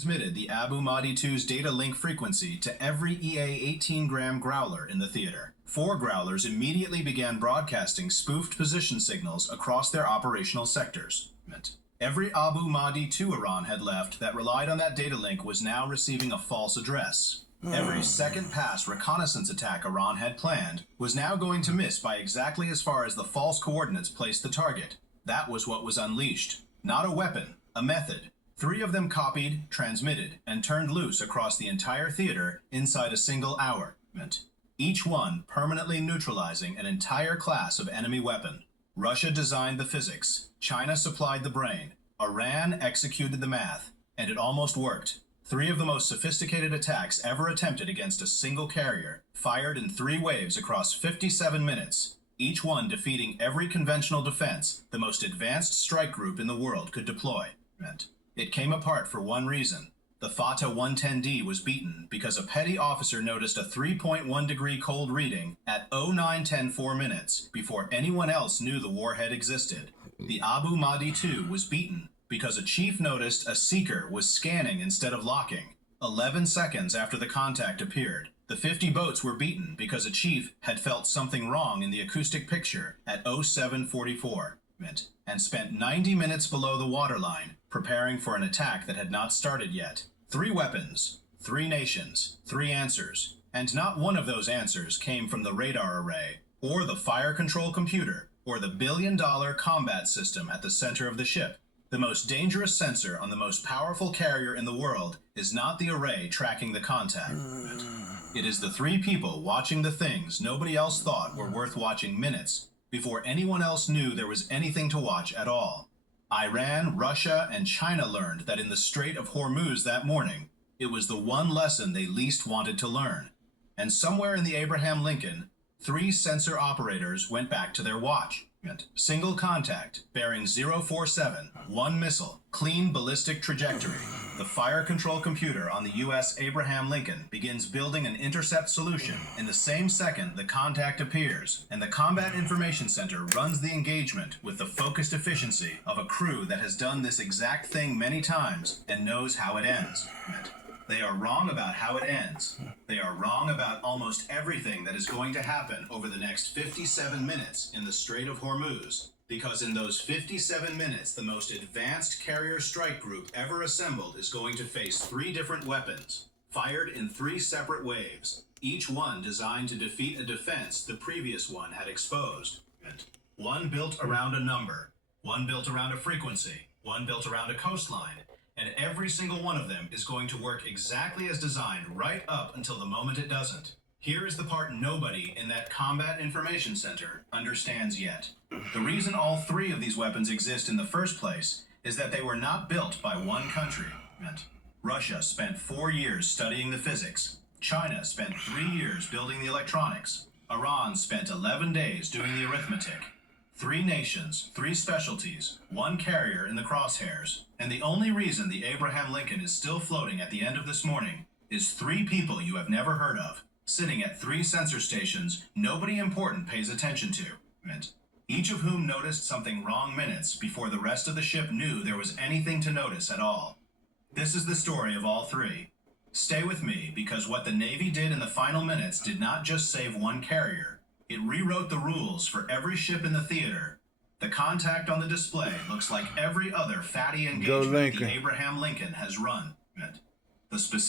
transmitted the Abu Mahdi II's data link frequency to every EA 18-gram growler in the theater. 4 growlers immediately began broadcasting spoofed position signals across their operational sectors. Every Abu Mahdi II Iran had left that relied on that data link was now receiving a false address. Every second pass reconnaissance attack Iran had planned was now going to miss by exactly as far as the false coordinates placed the target. That was what was unleashed. Not a weapon, a method. 3 of them copied, transmitted, and turned loose across the entire theater inside a single hour. Each one permanently neutralizing an entire class of enemy weapon. Russia designed the physics, China supplied the brain, Iran executed the math, and it almost worked. 3 of the most sophisticated attacks ever attempted against a single carrier, fired in 3 waves across 57 minutes, each one defeating every conventional defense the most advanced strike group in the world could deploy. It came apart for one reason. The Fatah 110D was beaten because a petty officer noticed a 3.1 degree cold reading at 09:10 minutes before anyone else knew the warhead existed. The Abu Mahdi II was beaten because a chief noticed a seeker was scanning instead of locking. 11 seconds after the contact appeared, the 50 boats were beaten because a chief had felt something wrong in the acoustic picture at 07:44 and spent 90 minutes below the waterline preparing for an attack that had not started yet. 3 weapons, 3 nations, 3 answers, and not one of those answers came from the radar array, or the fire control computer, or the billion-dollar combat system at the center of the ship. The most dangerous sensor on the most powerful carrier in the world is not the array tracking the contact. It is the 3 people watching the things nobody else thought were worth watching minutes before anyone else knew there was anything to watch at all. Iran, Russia, and China learned that in the Strait of Hormuz that morning, it was the one lesson they least wanted to learn. And somewhere in the Abraham Lincoln, 3 sensor operators went back to their watch. Single contact, bearing 047, 1 missile, clean ballistic trajectory. The fire control computer on the U.S. Abraham Lincoln begins building an intercept solution in the same second the contact appears, and the Combat Information Center runs the engagement with the focused efficiency of a crew that has done this exact thing many times and knows how it ends. They are wrong about how it ends. They are wrong about almost everything that is going to happen over the next 57 minutes in the Strait of Hormuz. Because in those 57 minutes, the most advanced carrier strike group ever assembled is going to face 3 different weapons, fired in 3 separate waves, each one designed to defeat a defense the previous one had exposed. One built around a number, one built around a frequency, one built around a coastline, and every single one of them is going to work exactly as designed right up until the moment it doesn't. Here is the part nobody in that Combat Information Center understands yet. The reason all 3 of these weapons exist in the first place is that they were not built by one country. Russia spent 4 years studying the physics. China spent 3 years building the electronics. Iran spent 11 days doing the arithmetic. 3 nations, 3 specialties, 1 carrier in the crosshairs. And the only reason the Abraham Lincoln is still floating at the end of this morning is 3 people you have never heard of, sitting at 3 sensor stations nobody important pays attention to, each of whom noticed something wrong minutes before the rest of the ship knew there was anything to notice at all. This is the story of all 3. Stay with me, because what the Navy did in the final minutes did not just save 1 carrier. It rewrote the rules for every ship in the theater. The contact on the display looks like every other fatty engagement the Abraham Lincoln has run. The specific